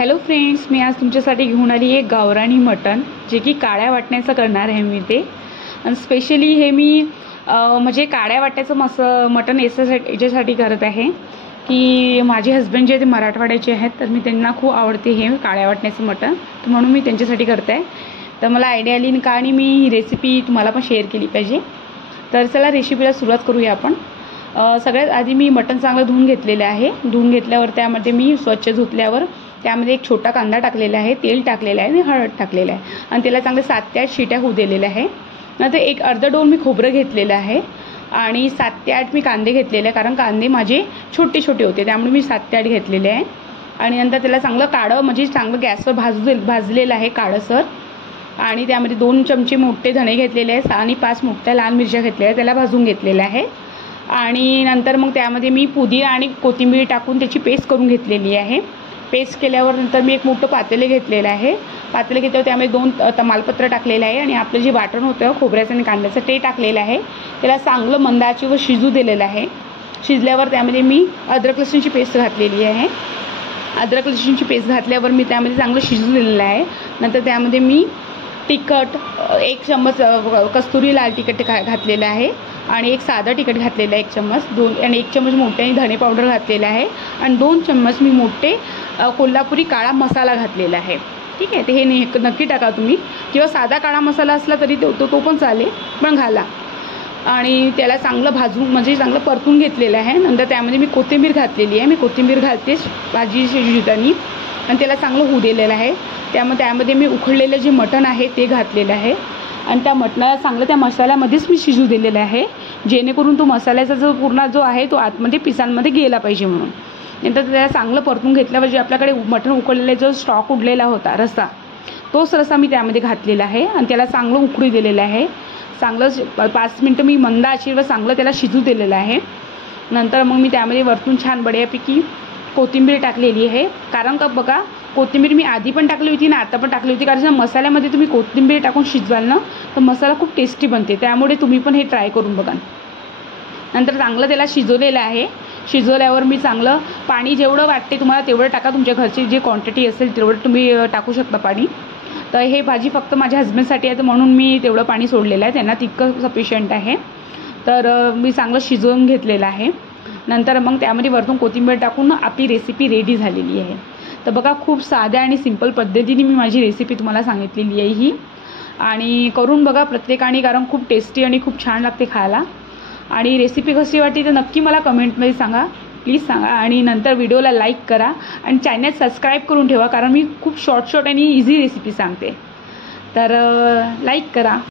Hello friends, मी आज तुमच्यासाठी घेऊन आली एक गावरानी मटण, जे की काळ्या वाटण्याचं करणार आहे मी ते. आणि स्पेशली हे मी म्हणजे काळ्या वाटण्याचं मटण याच्यासाठी करत आहे की माझे हस्बंड जे ते मराठवाड्याचे आहेत, तर मी त्यांना खूप आवडते हे काळ्या वाटण्याचं मटण, तर म्हणून मी त्यांच्यासाठी करते आहे. तर मला आयडिया आली का आणि मी ही रेसिपी तुम्हाला पण शेअर केली पाहिजे. तर चला रेसिपीला सुरुवात करूया आपण. सगळ्यात आधी मी मटण चांगलं धुवून घेतलेलं आहे. धुवून घेतल्यावर त्यामध्ये मी स्वच्छ धुतल्यावर त्यामध्ये एक छोटा कांदा टाकलेला आहे, तेल टाकलेलं आहे आणि हळद टाकलेलं आहे आणि त्याला चांगले 7 ते 8 शिट्या होऊ दिलेल्या आहे. नंतर एक अर्धा डोल मी खोबरं घेतलेलं आहे आणि 7 ते 8 मी कांदे घेतलेले आहे, कारण कांदे माझे छोटे छोटे होते त्यामुळे मी 7 ते 8 घेतलेले आहे. आणि नंतर त्याला चांगलं काळं म्हणजे चांगलं गॅसवर भाजलेलं आहे काळसर. आणि त्यामध्ये 2 चमचे मोठे धणे घेतलेले आहेत आणि 5 मोठ्या लाल मिरच्या घेतलेल्या आहेत, त्याला भाजून घेतलेलं आहे. आणि नंतर मग त्यामध्ये मी पुदिना आणि कोथिंबीर टाकून त्याची पेस्ट करून घेतलेली आहे. पेस्ट केल्यावर नंतर मी एक मोठं पातेले घेतलेलं आहे. पातेले घेतल्यावर त्यामध्ये 2 तमालपत्र टाकलेलं आहे आणि आपलं जे वाटण होतं खोबऱ्याचं आणि कांद्याचं ते टाकलेलं आहे. त्याला चांगलं मंद आचेवर शिजू दिलेलं आहे. शिजल्यावर त्यामध्ये मी अद्रक लसूणची पेस्ट घातलेली आहे. अद्रक लसूणची पेस्ट घातल्यावर मी त्यामध्ये चांगलं शिजू दिलेलं आहे. नंतर त्यामध्ये मी तिखट 1 चम्मच कस्तुरी लाल तिखट घातलेलं आहे आणि एक साधं तिखट घातलेलं आहे 1 चम्मच, 2 आणि 1 चम्मच मोठे धणे पावडर घातलेलं आहे आणि 2 चम्मच मी मोठे कोल्हापुरी काळा मसाला घातलेला आहे. ठीक आहे, ते हे नक्की टाका तुम्ही, किंवा साधा काळा मसाला असला तरी तो पण चालेल, पण घाला. आणि त्याला चांगलं भाजून म्हणजे चांगलं परतून घेतलेलं आहे. नंतर त्यामध्ये मी कोथिंबीर घातलेली आहे. मी कोथिंबीर घालते भाजी शिजताना आणि त्याला चांगलं होऊ दिलेलं आहे. त्यामध्ये मी उकडलेलं जे मटण आहे ते घातलेलं आहे आणि त्या मटणाला चांगलं त्या मसाल्यामध्येच मी शिजू दिलेलं आहे, जेणेकरून तो मसाल्याचा जो पूर्ण जो आहे तो आतमध्ये पिसांमध्ये गेला पाहिजे म्हणून. नंतर त्याला चांगलं परतून घेतल्यावर जे आपल्याकडे मटण उकडलेला जो स्टॉक उडलेला होता रस्सा, तोच रस्सा मी त्यामध्ये घातलेला आहे आणि त्याला चांगलं उकळू दिलेलं आहे. चांगलं 5 मिनटं मी मंद आचेवर चांगलं त्याला शिजू दिलेलं आहे. नंतर मग मी त्यामध्ये वरतून छान बढियापैकी कोथिंबीर टाकलेली आहे. कारण का बघा, कोथिंबीर मी आधी पण टाकली होती ना आता पण टाकली होती, कारण मसाल्यामध्ये तुम्ही कोथिंबीर टाकून शिजवाल ना तर मसाला खूप टेस्टी बनते, त्यामुळे तुम्ही पण हे ट्राय करून बघा. नंतर चांगलं त्याला शिजवलेलं आहे. शिजवल्यावर मी चांगलं पाणी जेवढं वाटते तुम्हाला तेवढं टाका, तुमच्या घरची जे क्वांटिटी असेल तेवढं तुम्ही टाकू शकता पाणी. तर हे भाजी फक्त माझ्या हस्बंडसाठी आहे, तर म्हणून मी तेवढं पाणी सोडलेलं आहे, त्यांना तितकं सफिशियंट आहे. तर मी चांगलं शिजवून घेतलेलं आहे. नंतर मग त्यामध्ये वरतून कोथिंबीर टाकून आपली रेसिपी रेडी झालेली आहे. तर बघा, खूप साध्या आणि सिंपल पद्धतीने मी माझी रेसिपी तुम्हाला सांगितलेली आहे ही, आणि करून बघा प्रत्येकाने, कारण खूप टेस्टी आणि खूप छान लागते खायला. आणि रेसिपी कशी वाटली तर नक्की मला कमेंटमध्ये सांगा, प्लीज सांगा. आणि नंतर व्हिडिओला लाईक करा आणि चॅनल सबस्क्राईब करून ठेवा, कारण मी खूप शॉर्ट आणि इझी रेसिपी सांगते. तर लाईक करा.